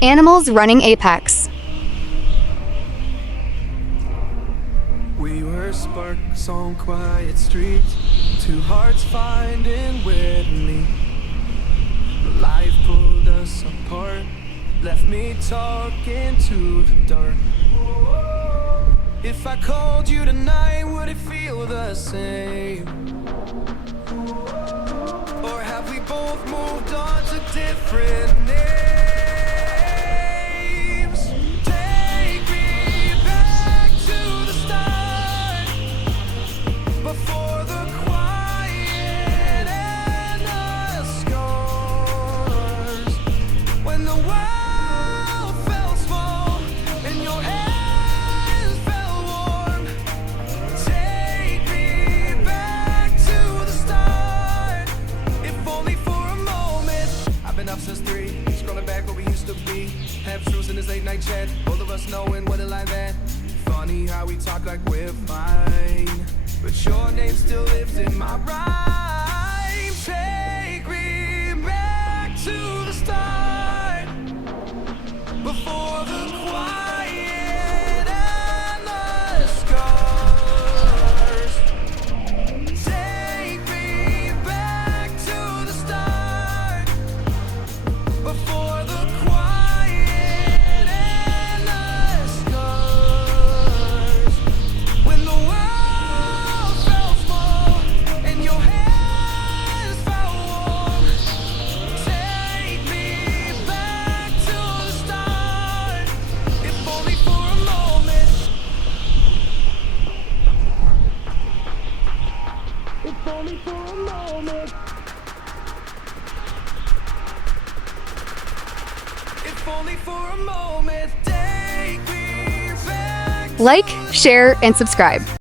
Animals running apex. We were sparks on quiet streets, two hearts finding where to meet. Life pulled us apart, left me talking to the dark. If I called you tonight, would it feel the same? Or have we both moved on to different names? Take me back to the start, before the quiet and the scars. When the world felt small and your hands felt warm. Take me back to the start, if only for a moment. I've been up since 3, scrolling back where we used to be. Half truths in this late night chat, both of us knowing what it like that. Funny how we talk like we're fine, but your name still lives in my rhyme. Take me back to the start, before the quiet and the scars. Take me back to the start, before the quiet and the scars. When the world felt small and your hands felt warm. Take me back to the start, if only for a moment. If only for a moment. If only for a moment. Take me back. Like, share, and subscribe.